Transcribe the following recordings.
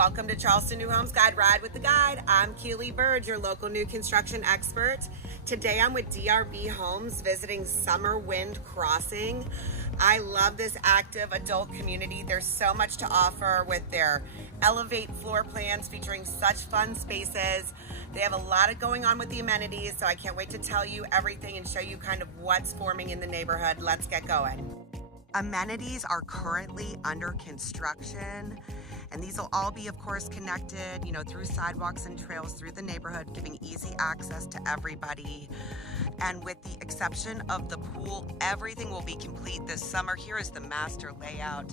Welcome to Charleston New Homes Guide Ride with the Guide. I'm Keely Burd, your local new construction expert. Today I'm with DRB Homes visiting Summerwind Crossing. I love this active adult community. There's so much to offer with their Elevate floor plans featuring such fun spaces. They have a lot of going on with the amenities, so I can't wait to tell you everything and show you kind of what's forming in the neighborhood. Let's get going. Amenities are currently under construction, and these will all be, of course, connected, through sidewalks and trails through the neighborhood, giving easy access to everybody. And with the exception of the pool, everything will be complete this summer. Here is the master layout.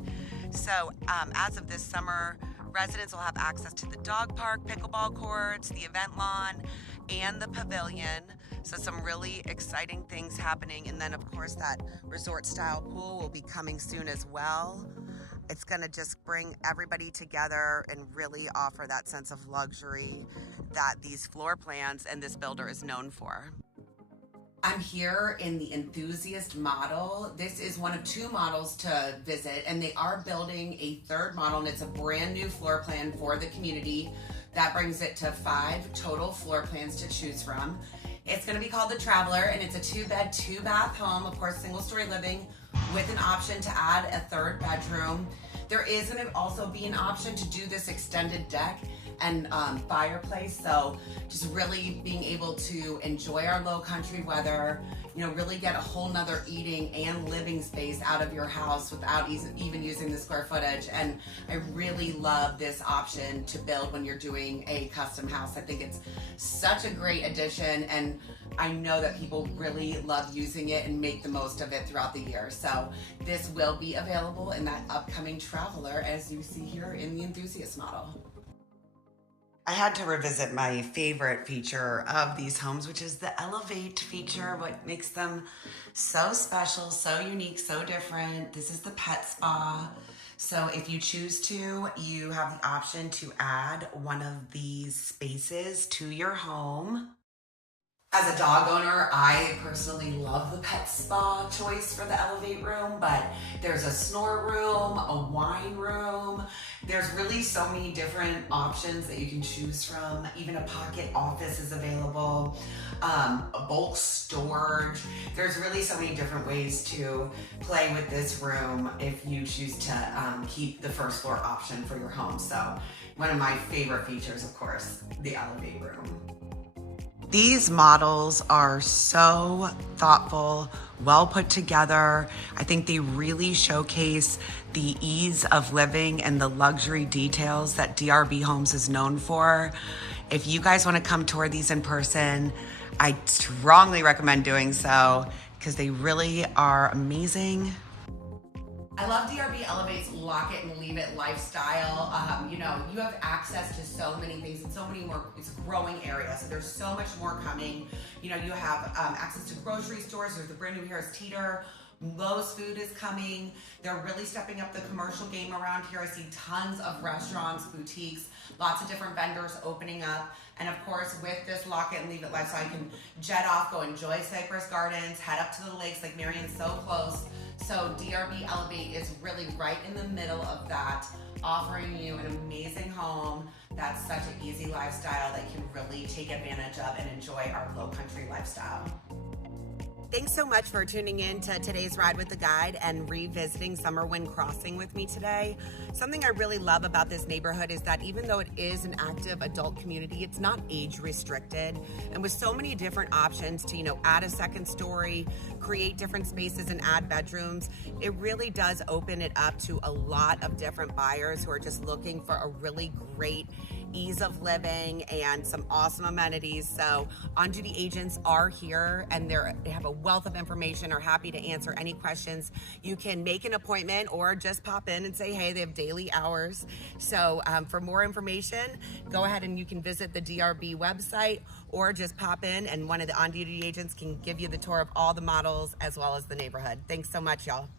So as of this summer, residents will have access to the dog park, pickleball courts, the event lawn, and the pavilion. So some really exciting things happening. And then, of course, that resort-style pool will be coming soon as well. It's gonna just bring everybody together and really offer that sense of luxury that these floor plans and this builder is known for. I'm here in the enthusiast model. This is one of two models to visit, and they are building a third model, and it's a brand new floor plan for the community. That brings it to 5 total floor plans to choose from. It's gonna be called the Traveler, and it's a 2-bed, 2-bath home, of course, single-story living with an option to add a third bedroom. There is gonna also be an option to do this extended deck and fireplace, so just really being able to enjoy our low country weather, really get a whole nother eating and living space out of your house without even using the square footage. And I really love this option to build when you're doing a custom house. I think it's such a great addition, and I know that people really love using it and make the most of it throughout the year. So this will be available in that upcoming Traveler, as you see here in the enthusiast model. I had to revisit my favorite feature of these homes, which is the Elevate feature. What makes them so special, so unique, so different. This is the pet spa. So if you choose to, you have the option to add one of these spaces to your home. As a dog owner, I personally love the pet spa choice for the Elevate room, but there's a snore room, a wine room. There's really so many different options that you can choose from. Even a pocket office is available, a bulk storage. There's really so many different ways to play with this room if you choose to keep the first floor option for your home. So one of my favorite features, of course, the Elevate room. These models are so thoughtful, well put together. I think they really showcase the ease of living and the luxury details that DRB Homes is known for. If you guys want to come tour these in person, I strongly recommend doing so because they really are amazing. I love DRB Elevate's lock it and leave it lifestyle. You have access to so many things and so many more. It's a growing area, so there's so much more coming. You have access to grocery stores. There's the brand new Harris Teeter. Lowe's Food is coming. They're really stepping up the commercial game around here. I see tons of restaurants, boutiques, lots of different vendors opening up. And of course, with this lock it and leave it lifestyle, you can jet off, go enjoy Cypress Gardens, head up to the lakes. Like Marion's so close. So DRB Elevate is really right in the middle of that, offering you an amazing home that's such an easy lifestyle that you can really take advantage of and enjoy our low country lifestyle. Thanks so much for tuning in to today's Ride with the Guide and revisiting Summerwind Crossing with me today. Something I really love about this neighborhood is that even though it is an active adult community, it's not age restricted. And with so many different options to, add a second story, create different spaces and add bedrooms, it really does open it up to a lot of different buyers who are just looking for a really great ease of living and some awesome amenities. So on-duty agents are here and they have a wealth of information, are happy to answer any questions. You can make an appointment or just pop in and say, hey, they have daily hours. So for more information, go ahead and you can visit the DRB website or just pop in and one of the on-duty agents can give you the tour of all the models as well as the neighborhood. Thanks so much, y'all.